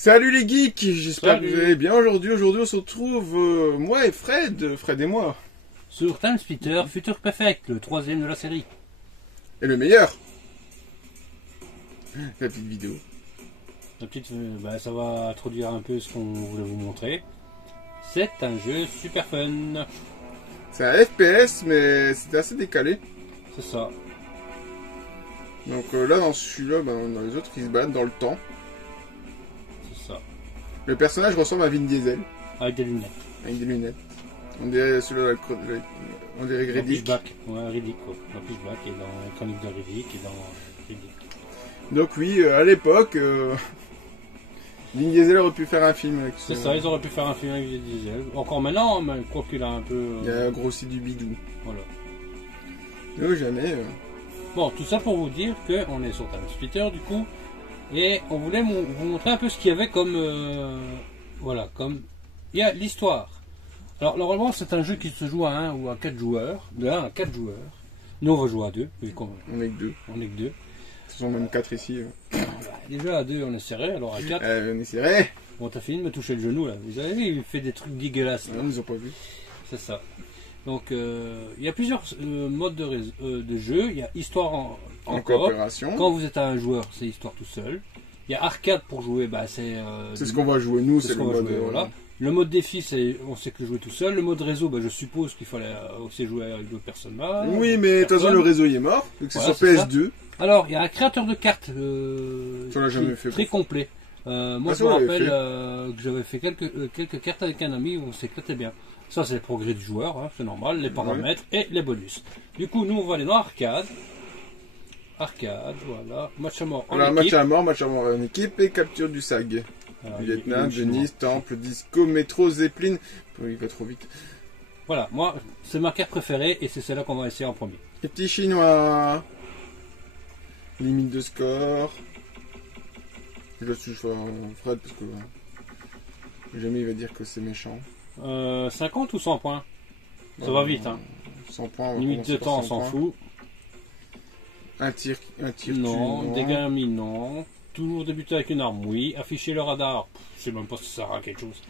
Salut les geeks, j'espère que vous allez bien aujourd'hui. Aujourd'hui on se retrouve, moi et Fred et moi. Sur TimeSplitter Future Perfect, le troisième de la série. Et le meilleur. La petite vidéo. La petite, ça va introduire un peu ce qu'on voulait vous montrer. C'est un jeu super fun. C'est un FPS mais c'était assez décalé. C'est ça. Donc là dans celui-là, dans les autres ils se battent dans le temps. C'est ça. Le personnage ressemble à Vin Diesel. Avec des lunettes. Avec des lunettes. On dirait celui-là, on dirait Riddick. Black. Ouais, Riddick quoi. Dans Pitch Black et dans les chroniques de Riddick et dans Riddick. Donc oui, à l'époque, Vin Diesel aurait pu faire un film avec C'est ça, ils auraient pu faire un film avec Vin Diesel. Encore maintenant, mais quoi qu'il a un peu... Il a grossi du bidou. Voilà. Non, jamais. Bon, tout ça pour vous dire qu'on est sur TimeSplitter du coup. Et on voulait vous montrer un peu ce qu'il y avait comme... voilà, comme... Il y a l'histoire. Alors, normalement, c'est un jeu qui se joue à 1 ou à 4 joueurs. De 1 à 4 joueurs. Nous, on va jouer à 2. On est que 2. On est que 2. Ce sont même 4 ici. Déjà à 2, on est serré. Alors à 4... on est serré. Bon, t'as fini de me toucher le genou, là. Vous avez vu, il fait des trucs dégueulasses. Ils nous ont pas vu. C'est ça. Donc, il y a plusieurs modes de jeu. Il y a histoire en coopération. Quand vous êtes un joueur, c'est histoire tout seul. Il y a arcade pour jouer, c'est ce qu'on va jouer nous, c'est le mode. Voilà. Le mode défi, on sait que jouer tout seul. Le mode réseau, je suppose qu'il fallait aussi jouer avec d'autres personnages. Oui, mais de toute façon, le réseau il est mort. Donc c'est sur PS2. Ça. Alors, il y a un créateur de cartes très complet. Moi, je me rappelle que j'avais fait quelques cartes avec un ami où on s'éclatait bien. Ça, c'est le progrès du joueur, hein, c'est normal, les paramètres et les bonus. Du coup, nous, on va aller dans arcade. Arcade, voilà. Match à mort en équipe. Match à mort en équipe et capture du SAG. Vietnam, Venise, Temple, Disco, Métro, Zeppelin. Il va trop vite. Voilà, moi, c'est ma carte préférée et c'est celle-là qu'on va essayer en premier. Les petits chinois. Limite de score. Je le suis Fred parce que jamais il va dire que c'est méchant. 50 ou 100 points? Ça va vite, hein. 100 points. Limite de temps, on s'en fout. Un tir non. Dégâts mis, non. Toujours débuter avec une arme, oui. Afficher le radar, je sais même pas si ça sert à quelque chose.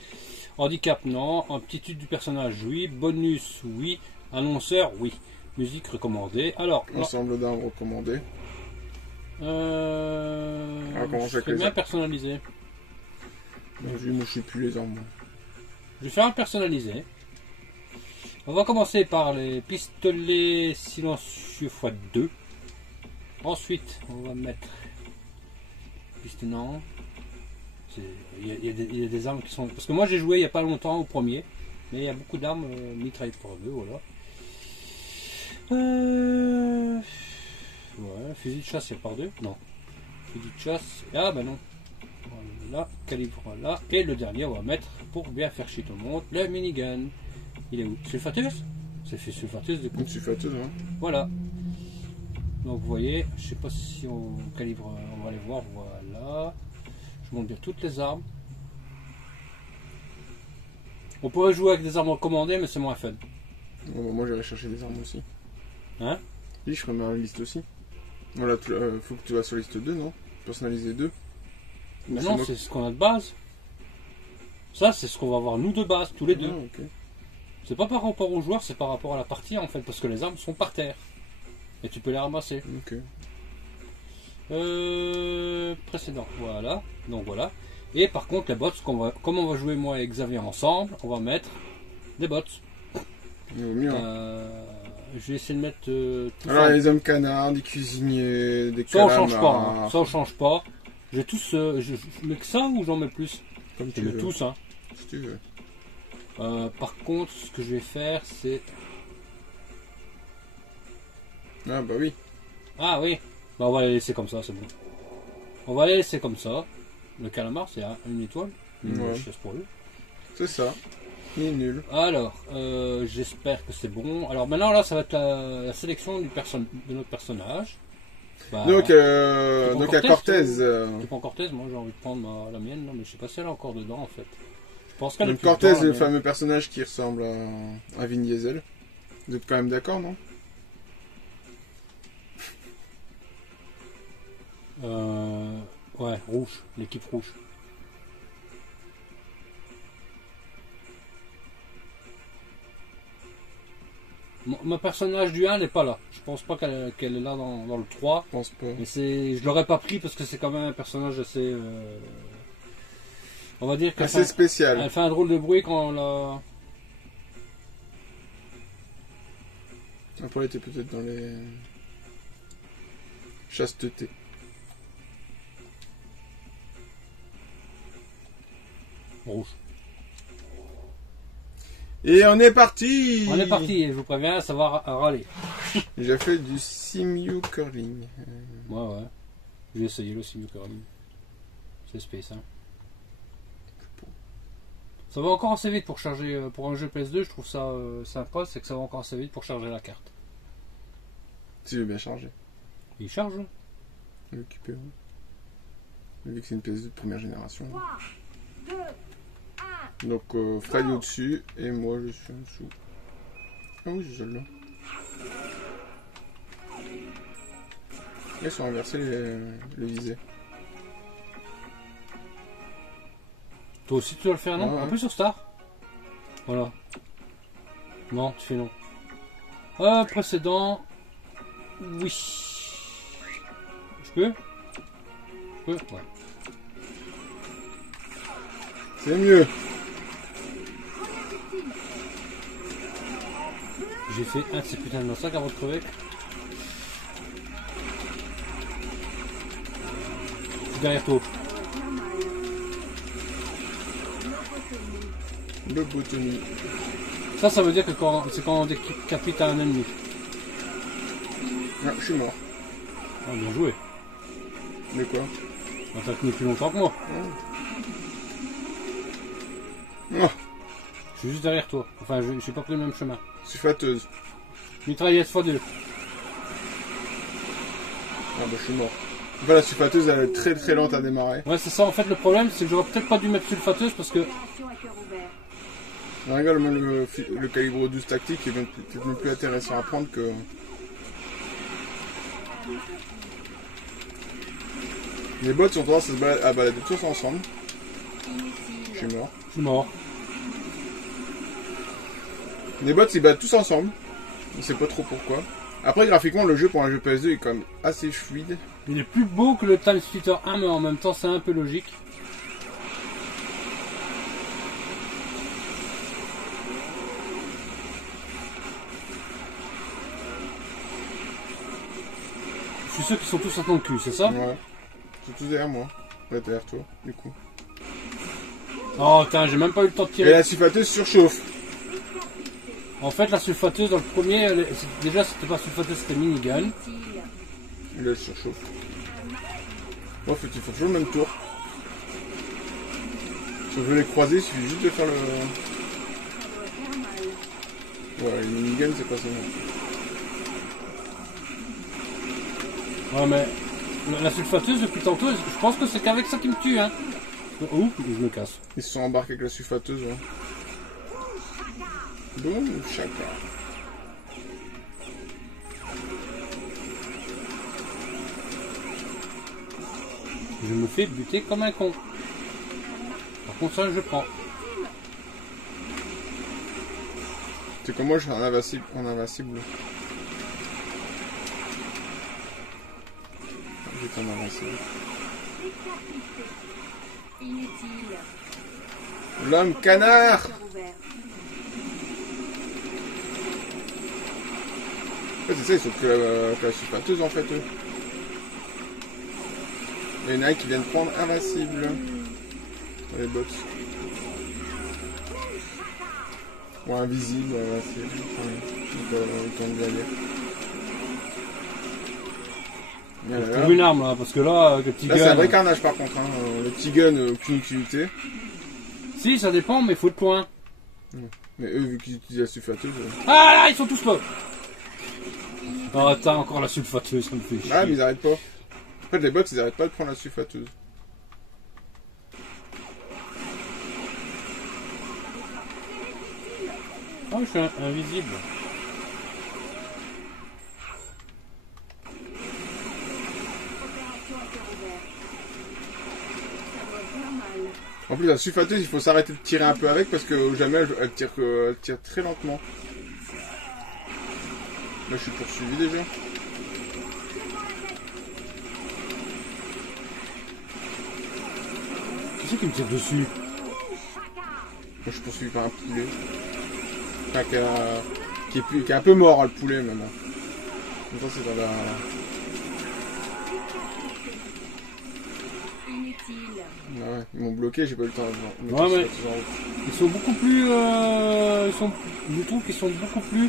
Handicap, non. Aptitude du personnage, oui. Bonus, oui. Annonceur, oui. Musique recommandée. Alors, ensemble d'armes recommandées. C'est bien personnalisé. Moi je sais plus les armes. Je vais faire un personnalisé. On va commencer par les pistolets silencieux x2. Ensuite, on va mettre non. Il y a des armes qui sont... Parce que moi j'ai joué il n'y a pas longtemps au premier. Mais il y a beaucoup d'armes mitraillées par deux, voilà. Ouais, fusil de chasse il y a par deux. Non. Fusil de chasse... Ah bah non. Voilà, calibre là. Et le dernier on va mettre, pour bien faire chier tout le monde, le minigun. Il est où? Sulfateuse? C'est fait sulfateuse du coup. Une sulfateuse, hein. Voilà. Donc vous voyez, je sais pas si on calibre, on va aller voir, voilà. Je montre bien toutes les armes. On pourrait jouer avec des armes recommandées, mais c'est moins fun. Bon, moi j'irai chercher des armes aussi. Hein? Oui, je ferai ma liste aussi. Voilà, faut que tu vas sur la liste 2, non? Personnaliser 2. Mais non, c'est ce qu'on a de base. Ça, c'est ce qu'on va avoir nous de base, tous les deux. Okay. C'est pas par rapport aux joueurs, c'est par rapport à la partie en fait, parce que les armes sont par terre. Et tu peux les ramasser. Ok. Précédent, voilà. Donc voilà. Et par contre, les bots, comme on va jouer moi et Xavier ensemble, on va mettre des bots. Mieux. Je vais essayer de mettre tout alors, les hommes canards, des cuisiniers, des calamars. Ça, on change pas. Hein. Ça, on change pas. J'ai tous. Je mets que ça ou j'en mets plus? Comme je mets tous, hein. Si tu veux. Par contre, ce que je vais faire, c'est. Ah bah oui. Ah oui. Bah on va les laisser comme ça, c'est bon. On va les laisser comme ça. Le calamar, c'est une étoile. Une chasse pour lui. C'est ça. Il est nul. Alors, j'espère que c'est bon. Alors maintenant, là, ça va être la sélection de notre personnage. Bah, donc à Cortez. Tu prends Cortez, moi j'ai envie de prendre la mienne, non, mais je sais pas si elle est encore dedans en fait. Je pense qu'elle donc Cortez est le fameux personnage qui ressemble à Vin Diesel. Vous êtes quand même d'accord, non? Ouais, rouge, l'équipe rouge. Mon personnage du 1 n'est pas là. Je pense pas qu'elle est là dans le 3. Je pense pas. Mais je l'aurais pas pris parce que c'est quand même un personnage assez... on va dire assez spécial. Elle fait un drôle de bruit quand on la... Après, elle était peut-être dans les... chasteté. Rouge. Et on est parti. On est parti, je vous préviens, ça va râler. J'ai fait du Simu Curling. Ouais. J'ai essayé le Simu Curling. C'est space, hein. Ça va encore assez vite pour charger, pour un jeu PS2, je trouve ça sympa, c'est que ça va encore assez vite pour charger la carte. Tu veux bien charger. Il charge. Récupérer. Vu que c'est une PS2 de première génération. 3, 2, 1. Donc Fred est au-dessus et moi je suis en dessous. Ah oui, c'est celle-là. Ils sont inversés les visées. Toi aussi tu dois le faire, non? Ouais. Un peu sur Star. Voilà. Non, tu fais non. Précédent. Oui. Je peux? Ouais. C'est mieux. J'ai fait un de ces putains de massacres avant de crever. Je suis derrière toi. Le botany. Ça veut dire que c'est quand on décapite un ennemi. Ah, je suis mort. Ah, bien joué. Mais quoi? On t'a tenu plus longtemps que moi. Oh. Je suis juste derrière toi. Enfin, je n'ai pas pris le même chemin. Sulfateuse. Mitraillette x2. Ah bah je suis mort. Enfin, la sulfateuse elle est très très lente à démarrer. Ouais, c'est ça. En fait, le problème, c'est que j'aurais peut-être pas dû mettre sulfateuse parce que... Regarde, le calibre 12 tactique est peut-être même plus intéressant à prendre que... Les bots ont tendance à balader tous ensemble. Je suis mort. Je suis mort. Les bots ils baladent tous ensemble. On sait pas trop pourquoi. Après graphiquement le jeu pour un jeu PS2 est quand même assez fluide. Il est plus beau que le Time Splitter 1 mais en même temps c'est un peu logique. Je suis sûr qu'ils sont tous à ton cul, c'est ça? Ouais. Ils sont tous derrière moi. Ouais, derrière toi, du coup. Oh putain, j'ai même pas eu le temps de tirer. Et la sulfateuse surchauffe. En fait, la sulfateuse dans le premier, déjà c'était pas sulfateuse, c'était minigun. Et là, elle surchauffe. Bon, en fait, il faut toujours le même tour. Si on veut les croiser, il suffit juste de faire le... Ouais, les minigun, c'est pas ça. Ouais, mais la sulfateuse depuis tantôt, je pense que c'est qu'avec ça qui me tue, hein. Ouh, je me casse. Ils se sont embarqués avec la sulfateuse, ouais. Boum, chacun. Je me fais buter comme un con. Par contre, ça, je prends. C'est comme moi, je suis en invincible. J'étais en invincible. L'homme canard. Ouais, c'est ça, ils sont que la sulfateuse en fait eux. Il y en a un qui vient de prendre invincible. Les bots. Ou invisible, invincible. Ils tombent bien dire. Je trouve une arme là, parce que là, le petit gun... Là c'est un vrai carnage par contre, hein. Le petit gun, aucune utilité. Si, ça dépend, mais il faut de points. Mais eux, vu qu'ils utilisent la sulfateuse... Ah là, ils sont tous là. Oh, attends, encore la sulfateuse, ça me fait chier. Ah, mais ils arrêtent pas. En fait, les bots, ils arrêtent pas de prendre la sulfateuse. Ah, je suis invisible. En plus, la sulfateuse, il faut s'arrêter de tirer un peu avec parce que jamais elle tire très lentement. Là, je suis poursuivi déjà. Qui c'est qui me tire dessus? Moi, je suis poursuivi par un poulet. Enfin, qui est un peu mort, le poulet, maintenant. Maintenant, c'est dans la... Ouais, ils m'ont bloqué, j'ai pas eu le temps de ouais, mais ils sont beaucoup plus... je trouve qu'ils sont beaucoup plus...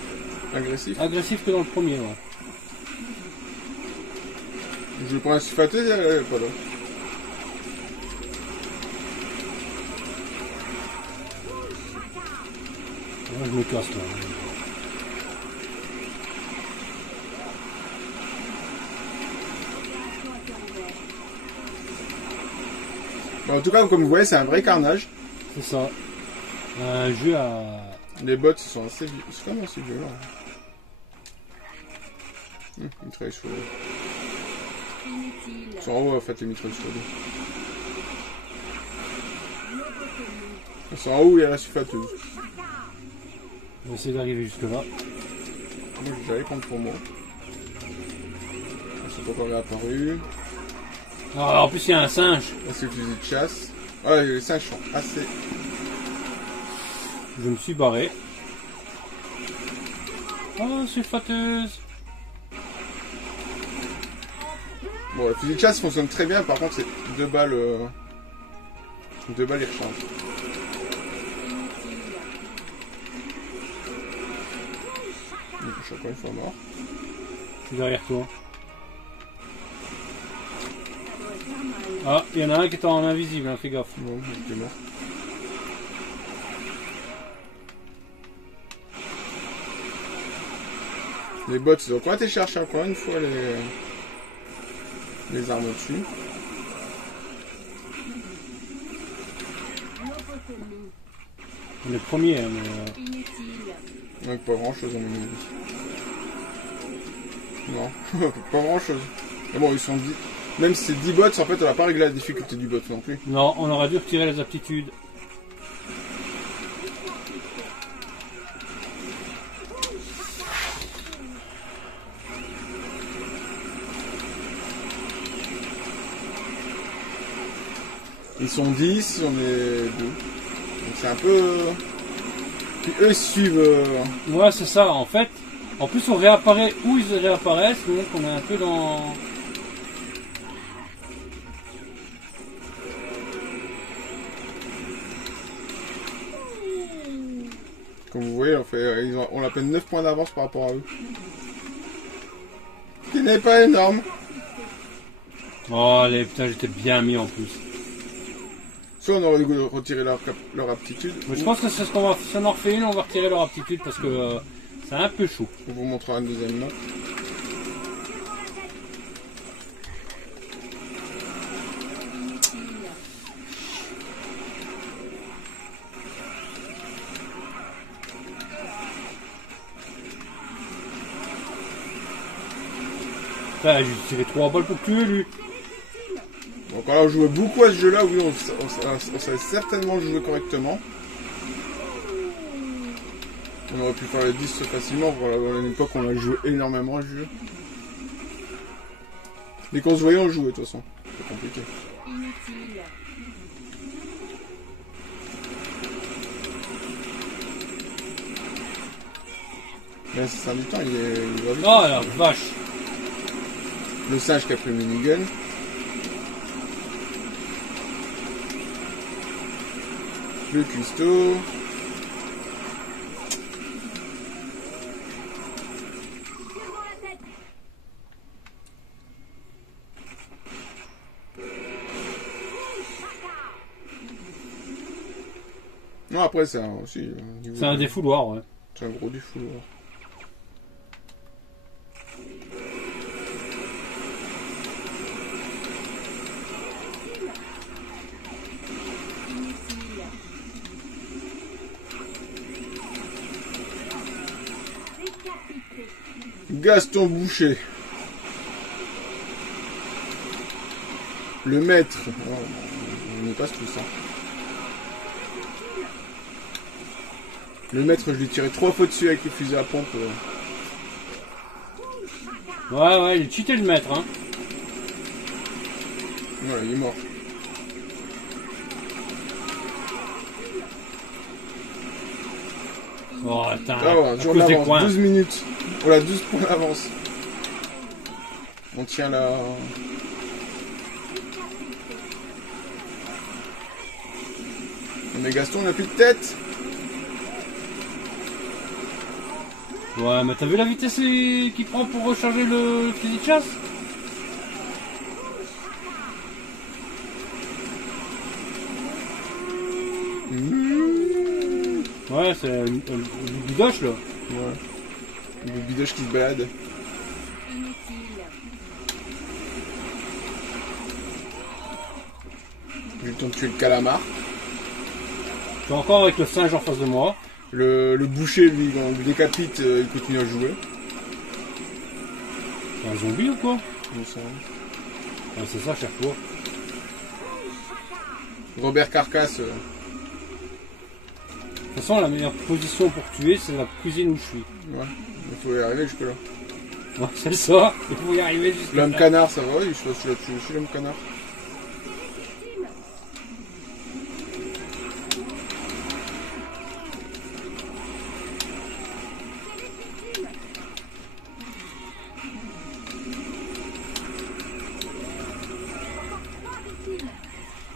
agressifs que dans le premier, ouais. Je prends la sulfateuse, elle est pas là. Là, je me casse, là. Bon, en tout cas, comme vous voyez, c'est un vrai carnage. C'est ça. Un jeu à... Les bots sont assez... C'est quand même assez violent. Mitrailleuse sur l'eau. Ils sont en haut, en fait, les mitrailleuses sur l'eau. Ils sont en haut, il y a la sulfateuse. On va essayer d'arriver jusque là. J'allais contre pour moi. Ils sont encore réapparus. Ah, en plus, il y a un singe. Là, c'est le fusil de chasse. Ah, les singes sont assez... Je me suis barré. Oh, sulfateuse. Bon, le fusil de chasse fonctionne très bien, par contre, c'est 2 balles... 2 balles, ils rechargent. Je suis encore une fois mort. Je suis derrière toi. Ah, il y en a un qui est en invisible, hein, fais gaffe. Non, j'étais mort. Les bots, ils ont pas été chercher encore une fois les armes au-dessus. On est le premier, hein, mais... Donc pas grand chose à mon avis. Non, pas grand chose. Mais bon, ils sont 10. Même si c'est 10 bots, en fait, on va pas régler la difficulté du bot non plus. Non, on aurait dû retirer les aptitudes. Ils sont 10, on est 2. Donc c'est un peu... Puis eux, ils suivent... Ouais, c'est ça, en fait. En plus, on réapparaît où ils réapparaissent, donc on est un peu dans... Comme vous voyez, on a à peine 9 points d'avance par rapport à eux. Ce qui n'est pas énorme. Oh, les putain, j'étais bien mis en plus. Soit on aurait dû retirer leur aptitude. Mais je pense que c'est ce qu'on va... Si on en refait une, on va retirer leur aptitude parce que c'est un peu chaud. On vous montrera une deuxième note. J'ai tiré 3 balles pour tuer lui. Donc alors on jouait beaucoup à ce jeu là, oui, on savait certainement jouer correctement. On aurait pu faire les 10 facilement, voilà, à une époque on a joué énormément à ce jeu. Dès qu'on se voyait on jouait de toute façon, c'est compliqué. Là c'est un du temps, il va vite. Oh la vache. Le singe qui a pris le minigun. Le cuistot. Non, après c'est un aussi. C'est un défouloir, ouais. C'est un gros défouloir. Gaston Boucher. Le maître. Oh, on y passe tout ça. Le maître, je lui ai tiré 3 fois dessus avec le fusil à pompe. Ouais, il est cheaté le maître, hein. Ouais, il est mort. Oh, attends. Ah ouais, jour d'avance, 12 minutes. Voilà, 12 points d'avance. On tient là. Mais Gaston n'a plus de tête. Ouais, mais t'as vu la vitesse qu'il prend pour recharger le fusil de chasse? Ouais, c'est le bidoche là. Ouais. Le bidoche qui se balade. J'ai eu le temps de tuer le calamar. Je suis encore avec le singe en face de moi. Le boucher, lui, quand on le décapite, il continue à jouer. C'est un zombie ou quoi? Ouais, c'est ça, chaque fois. Robert Carcasse. De toute façon, la meilleure position pour tuer, c'est la cuisine où je suis. Ouais, il faut y arriver jusque là. Ouais, c'est ça, il faut y arriver jusque là. L'homme canard, ça va, oui, je sais pas si tu l'as tué aussi, l'homme canard.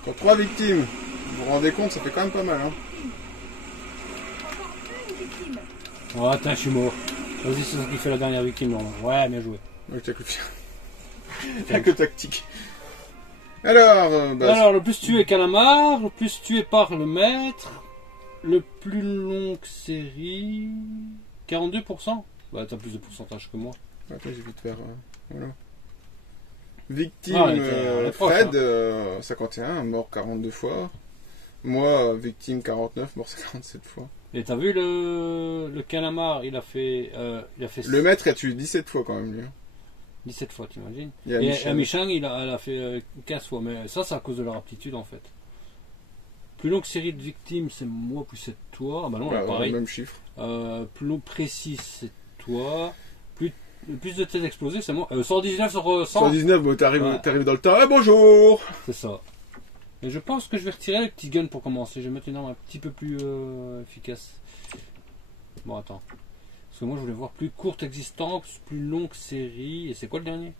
Quand 3 victimes, vous vous rendez compte, ça fait quand même pas mal, hein. Oh, attends, je suis mort. Vas-y, c'est ça qui fait la dernière victime. Non. Ouais, bien joué. Ouais, t'as que tactique. Alors, le plus tué calamar, le plus tué par le maître, le plus longue série, 42%. Bah, t'as plus de pourcentage que moi. Attends, j'ai vite faire. Voilà. Victime Fred, 51, mort 42 fois. Moi, victime 49, mort 47 fois. Et t'as vu le calamar, il a fait. Le maître a tué 17 fois quand même, lui. 17 fois, t'imagines. Et Michang, elle a fait 15 fois. Mais ça, c'est à cause de leur aptitude, en fait. Plus longue série de victimes, c'est moi, plus c'est toi. Ah bah non, pareil. Même chiffre. Plus long précis, c'est toi. Plus de têtes explosées, c'est moi. 119 sur 100. 119, bon, t'arrives dans le temps. bonjour. C'est ça. Et je pense que je vais retirer le petit gun pour commencer. Je vais mettre une arme un petit peu plus efficace. Bon, attends. Parce que moi, je voulais voir plus courte existence, plus longue série. Et c'est quoi le dernier?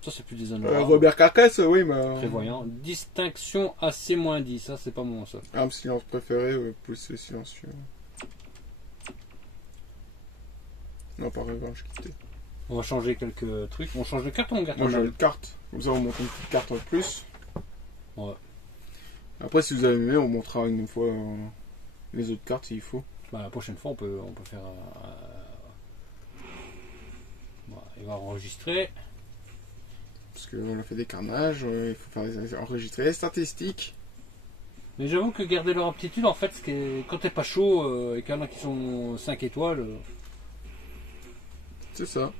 Ça, c'est plus des anneaux. Robert Carcasse, oui, mais... Prévoyant. Distinction AC-10. Ça, c'est pas mon ça. Arme silence préférée, pousser silencieux. Non, pas revanche, quitter. On va changer quelques trucs. On change de carte ou on garde? Moi, j'ai une carte. Comme ça, on monte une petite carte en plus. Ouais. Après, si vous avez aimé, on montrera une fois les autres cartes s'il faut. Bah, la prochaine fois, on peut faire. Il va enregistrer. Parce qu'on a fait des carnages, il faut enregistrer les statistiques. Mais j'avoue que garder leur aptitude, en fait, quand t'es pas chaud et qu'il y en a qui sont 5 étoiles. C'est ça.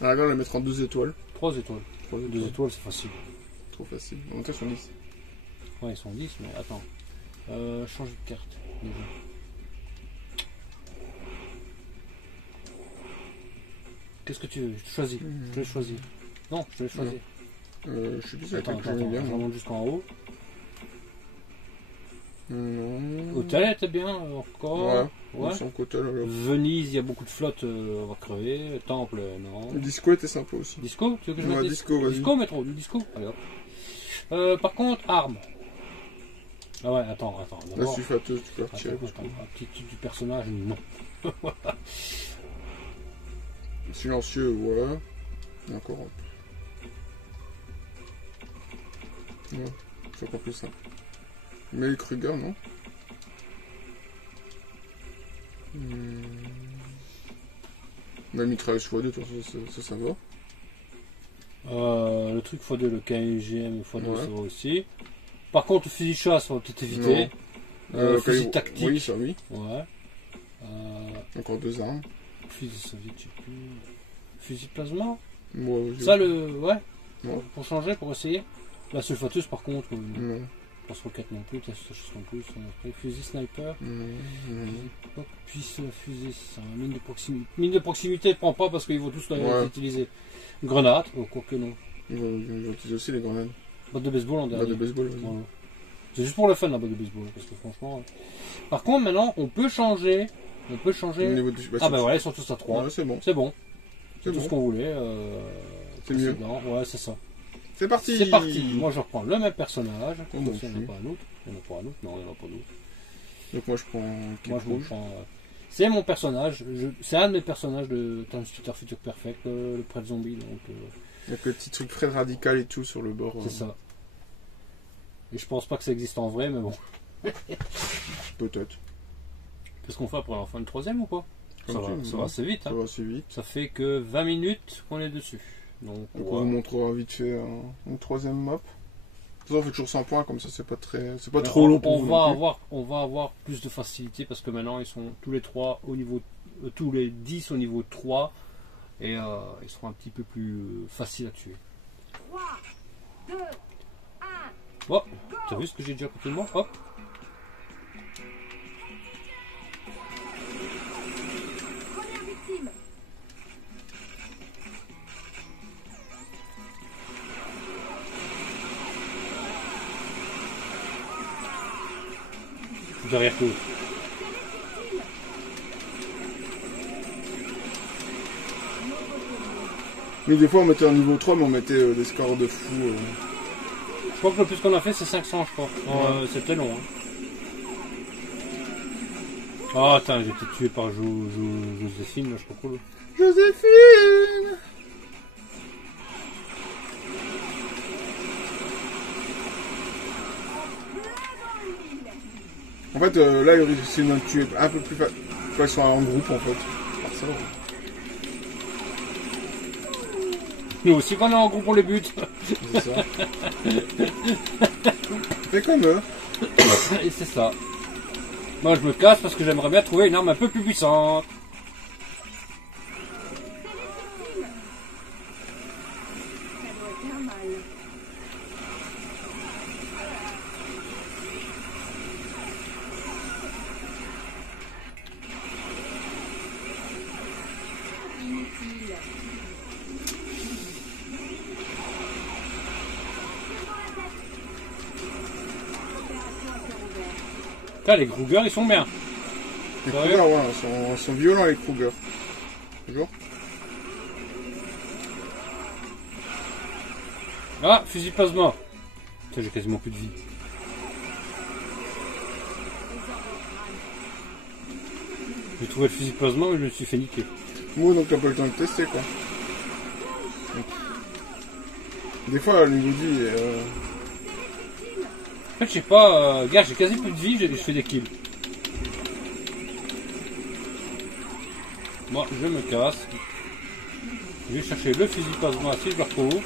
Alors là, on va les mettre en 2 étoiles. 3 étoiles. 2 étoiles, c'est facile. Trop facile. En tout cas, ils sont 10. Ouais, ils sont 10, mais attends. Changer de carte, déjà. Qu'est-ce que tu veux? Je te choisis. Je te l'ai choisi. Non, je te l'ai choisi. Je sais plus si attends, je remonte jusqu'en haut. Non. Hôtel était bien, encore. Ouais. Venise, il y a beaucoup de flottes, on va crever. Temple, non. Le disco était sympa aussi. Disco? Tu veux que je mette disco, vas-y. Disco, métro, du disco. Allez, hop. Par contre, armes. Ah ouais, attends. La sulfateuse, tu peux retirer. Aptitude du personnage, non. Silencieux, ouais. Encore un peu. Ouais, c'est encore plus simple. Mais le Kruger, non? La mitrailleuse x2, ça va. Le truc x2, le KGM x2, ça va aussi. Par contre, le fusil de chasse, on va peut-être éviter. Fusil tactique. Oui, ça oui. Ouais. Encore 2 armes. Fusil soviétique, je sais plus. Fusil plasma. Ouais, ça, ouais. Non. Pour changer, pour essayer. La sulfateuse, par contre. Non. Lance-roquette non plus, test non plus, fusil sniper. Puisse la fusée, c'est un mine de proximité. Mine de proximité, prends pas parce qu'ils vont tous les utiliser. Grenade, quoique non. Ils vont utiliser aussi les grenades. Batte de baseball en dernier. Batte de baseball, oui. Voilà. C'est juste pour le fun la batte de baseball, parce que franchement. Par contre, maintenant, on peut changer. Ah bah voilà, ils sont tous à 3. Ouais, c'est bon. C'est bon. C'est tout ce qu'on voulait. C'est mieux. Ouais, c'est ça. C'est parti. C'est parti. Moi, je reprends le même personnage. Il n'y en a pas un autre. Non, il n'y en a pas d'autre. Donc moi, je prends. C'est mon personnage. C'est un de mes personnages de Transfuture Future Perfect, le prêtre zombie. Donc, avec le petit truc Fred Radical et tout sur le bord. C'est ça. Et je pense pas que ça existe en vrai, mais bon. Peut-être. Qu'est-ce qu'on fait après? On fait une troisième ou pas? Ça va assez vite. Ça va assez vite. Ça fait que 20 minutes qu'on est dessus. Donc on vous montrera vite fait une troisième map. On fait toujours 100 points, comme ça c'est pas trop long pour vous. On va avoir plus de facilité parce que maintenant ils sont tous les 3 au niveau, tous les 10 au niveau 3 et ils seront un petit peu plus faciles à tuer. 3, 2, 1. Bon, t'as vu ce que j'ai dit à côté de moi? Hop. Première victime. Derrière tout. Mais des fois on mettait un niveau 3 mais on mettait des scores de fou. Je crois que le plus qu'on a fait c'est 500 je crois. C'était long. Hein. Ah attends, j'ai été tué par Joséphine, là, je sais pas quoi. Joséphine. En fait, là, ils réussissent à tuer un peu plus facile. Ils sont en groupe, en fait. Par ça, Nous aussi, quand on est en groupe, on les bute. C'est ça. Fais comme eux. Et c'est ça. Moi, je me casse parce que j'aimerais bien trouver une arme un peu plus puissante. Là, les Kruger, ils sont bien. Les Kruger, ouais, ils sont violents, les Kruger. Toujours. Ah, fusil plasma. Putain, j'ai quasiment plus de vie. J'ai trouvé le fusil plasma, mais je me suis fait niquer. Moi, donc t'as pas eu le temps de tester, quoi. Donc. Des fois, le niveau de vie En fait, je sais pas, gars, j'ai quasi plus de vie, je fais des kills. Moi, je me casse. Je vais chercher le fusil plasma si je le retrouve.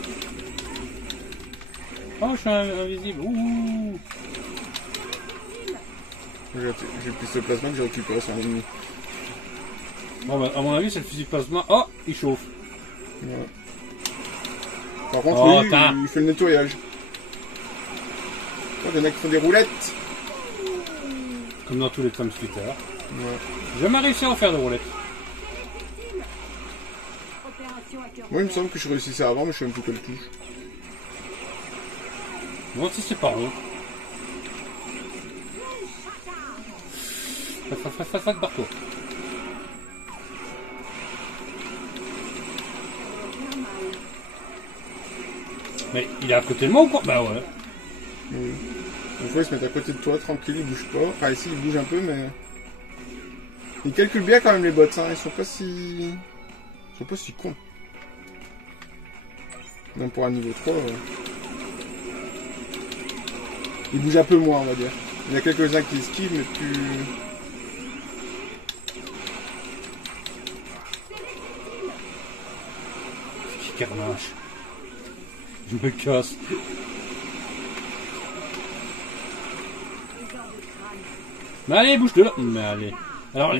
Oh, je suis invisible. Ouh. J'ai le pistolet plasma que j'ai récupéré sur un ennemi. Bon, bah, à mon avis, c'est le fusil plasma. Oh, il chauffe. Ouais. Par contre, lui, il fait le nettoyage. Il y en a qui font des roulettes. Comme dans tous les Tom Splitter. Ouais. J'ai jamais réussi à en faire des roulettes. Moi, il me semble que je réussissais avant, mais je sais même plus quelle touche. Moi aussi, c'est pas rond. Fais barre-toi. Mais il est à côté de moi ou quoi? Bah ouais. Oui. Des fois, ils se mettent à côté de toi, tranquille, ils bougent pas. Enfin, ici, ils bougent un peu, mais... Ils calculent bien quand même les bots, hein. Ils sont pas si cons. Même pour un niveau 3... Ils bougent un peu moins, on va dire. Il y en a quelques-uns qui esquivent, mais plus... Petit carnage. Je me casse. Mais allez, bouge-le. Mais allez. Alors,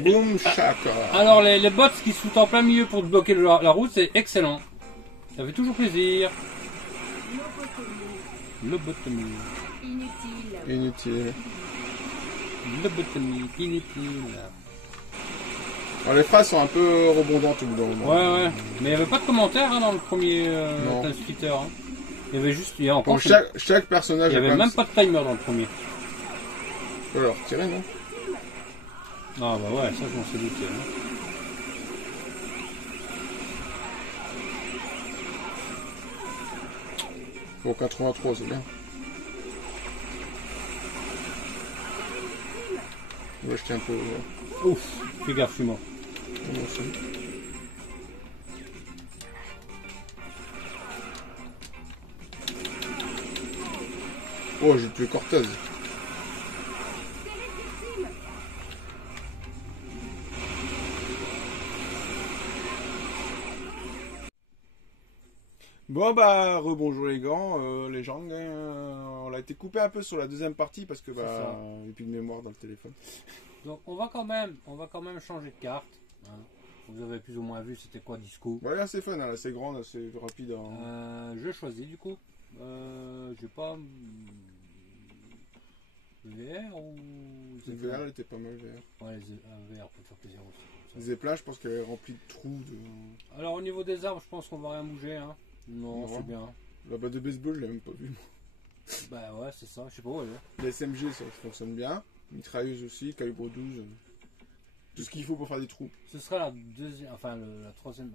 alors les bots qui se foutent en plein milieu pour te bloquer la route, c'est excellent. Ça fait toujours plaisir. Lobotomie. Inutile. Inutile. Lobotomie. Inutile. Alors, les phrases sont un peu rebondantes au bout d'un moment. Ouais. Mais il n'y avait pas de commentaires dans le premier Twitter. Hein. Il y avait juste. Il y a encore. Bon, chaque personnage. Il n'y avait même pas de timer dans le premier. On va le retirer, non? Ah bah ouais, ça je m'en sais douté. Hein. Bon, 83, c'est bien. On va jeter un peu. Ouf, fais gaffe, je suis mort. Moi aussi. Oh, j'ai tué Cortez. Bon bah rebonjour les gants, les gens, on a été coupé un peu sur la deuxième partie parce que bah il n'y a plus de mémoire dans le téléphone. Donc on va quand même changer de carte. Hein. Vous avez plus ou moins vu c'était quoi Disco. Ouais, assez fun, hein, assez grande, assez rapide. Hein. Je choisis du coup. J'ai pas VR ou VR elle était pas mal VR. Ouais, VR peut faire plaisir aussi. Les éplats, je pense qu'elle est remplie de trous. De... Alors au niveau des arbres, je pense qu'on va rien bouger. Hein. Non, c'est bien. La batte de baseball, je l'ai même pas vu. Bah ouais, c'est ça, je sais pas où elle est. Les SMG, ça fonctionne bien. Mitrailleuse aussi, calibre 12. Tout ce qu'il faut pour faire des trous. Ce sera la deuxième, enfin la troisième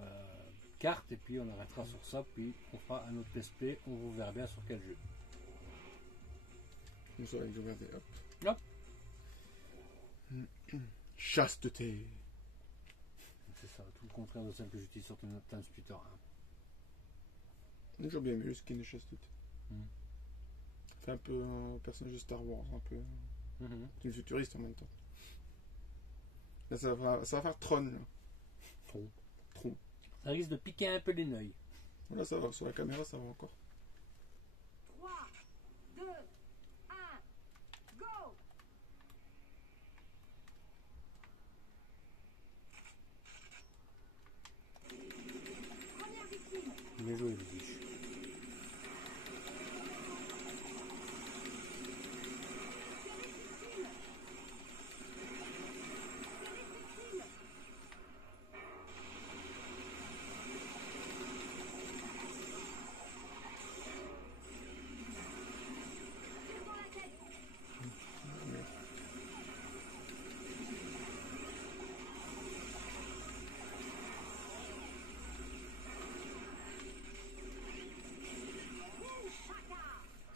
carte, et puis on arrêtera sur ça, puis on fera un autre PSP, on vous verra bien sur quel jeu. Comme ça, avec regardez, hop. Hop. Chasteté. C'est ça, tout le contraire de celle que j'utilise sur TimeSplitter 1. J'ai bien aimé le skin de chasteté. C'est un peu un personnage de Star Wars, un peu. C'est une futuriste en même temps. Là, ça va faire Tron. Là. Tron. Ça risque de piquer un peu les neuils. Là, ça va. Sur la caméra, ça va encore. 3, 2, 1, go! Première victime. Bien joué, les biches.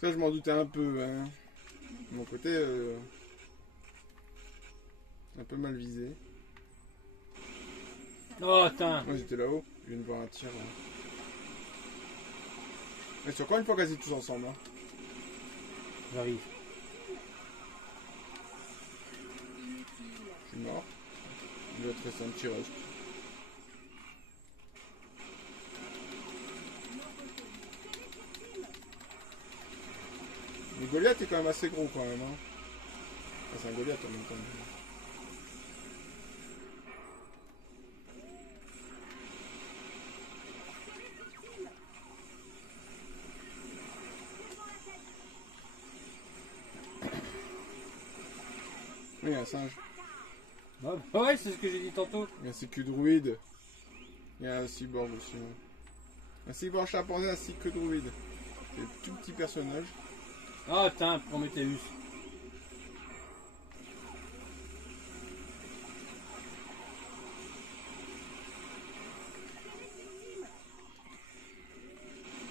Ça, je m'en doutais un peu. Hein. De mon côté, un peu mal visé. Oh, attends. Moi, j'étais là-haut. Je viens de voir un tir. Mais c'est encore une fois quasi tous ensemble. Hein. J'arrive. Je suis mort. Il va te rester un petit reste. Le Goliath est quand même assez gros quand même. Hein. Ah, c'est un Goliath en même temps. Oui, il y a un singe. Ah, ouais, c'est ce que j'ai dit tantôt. Il y a un CQ druide. Il y a un cyborg aussi. Hein. Un cyborg chimpanzé ainsi que druide. C'est un tout petit personnage. Ah, attends, Prometheus.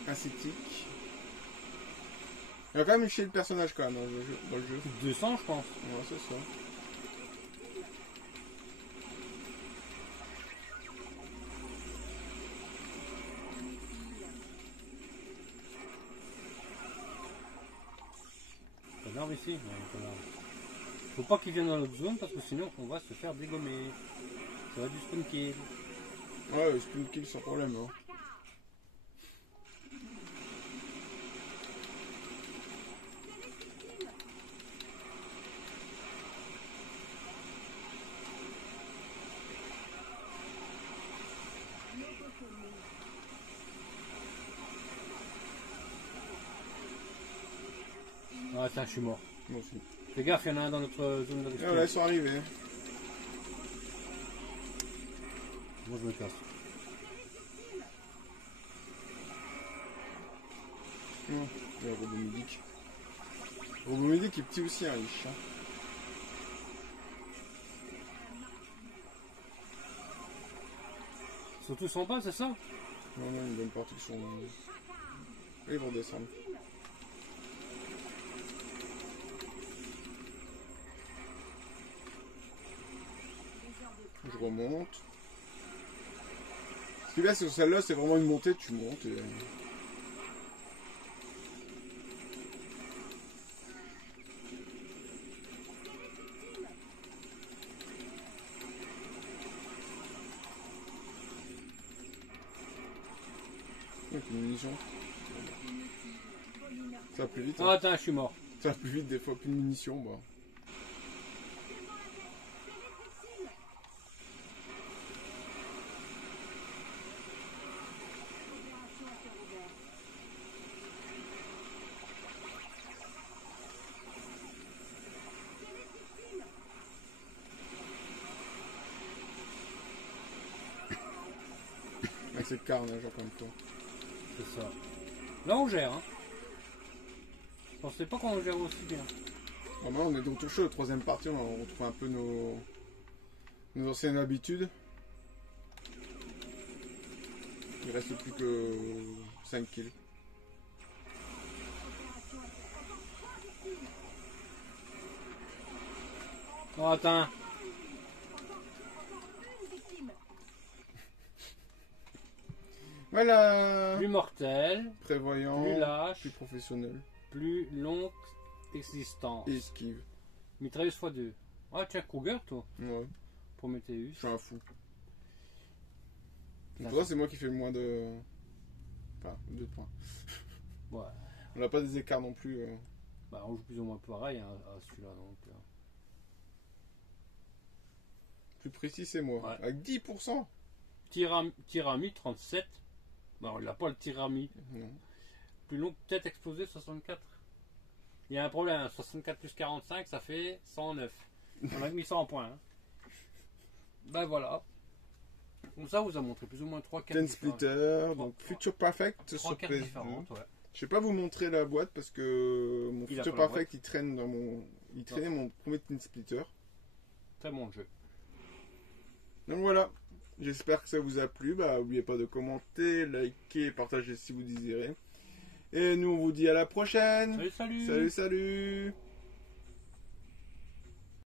Un cytique. Il y a quand même chez le personnage quand même dans le jeu. 200, je pense. Ouais, c'est ça. Pas d'arbre ici. Ouais, pas d'arbre. Faut pas qu'il vienne dans notre zone parce que sinon on va se faire dégommer. Ça va du spawn kill. Ouais, spawn kill sans problème. Hein. Attends, je suis mort. Moi aussi. Fais gaffe, il y en a un dans notre zone de Ah, là, ils sont arrivés. Moi, je me casse. Non, le robot médic. Le robot médic est petit aussi, hein, riche. Hein. Ils sont tous en bas, c'est ça? Non, non, une bonne partie qui sont... Ils vont descendre. Je remonte. Ce qui est bien sur celle-là, c'est vraiment une montée, tu montes et... Une munition. Ça va plus vite. Oh, attends, je suis mort. Ça va plus vite des fois, plus de munitions. Bah. Avec cette carnage encore une fois. C'est ça. Là on gère, hein. Je pensais pas qu'on gère aussi bien. Bon, maintenant on est donc touché, la troisième partie, on retrouve un peu nos anciennes habitudes. Il reste plus que 5 kills. Oh, attends. Voilà. Plus mortel, Prévoyant, plus lâche, plus professionnel. Plus longue existence. Et esquive. Mitrailleuse x2. Ah, tiens, Kruger, toi. Ouais. Prometheus. Je suis un fou. Pour toi, c'est moi qui fais le moins de... Enfin, 2 points. Ouais. On n'a pas des écarts non plus. Bah, on joue plus ou moins pareil hein, à celui-là. Donc, Plus précis, c'est moi. Ouais. Avec 10%. Tirami 37. Bah, on l'a pas le Tirami. Non. Plus long, tête explosée 64. Il y a un problème, 64 plus 45, ça fait 109. On a mis ça en point. Hein. Ben voilà. Comme ça, vous a montré plus ou moins 3 cartes. 10 splitter, donc Future Perfect sur cartes PS2. différentes, ouais. Je vais pas vous montrer la boîte parce que mon Future Perfect il traîne dans mon. Il traînait mon premier 10 splitter. Très bon jeu. Donc voilà. J'espère que ça vous a plu. Bah, n'oubliez pas de commenter, liker, partager si vous désirez. Et nous on vous dit à la prochaine. Salut, salut. Salut, salut.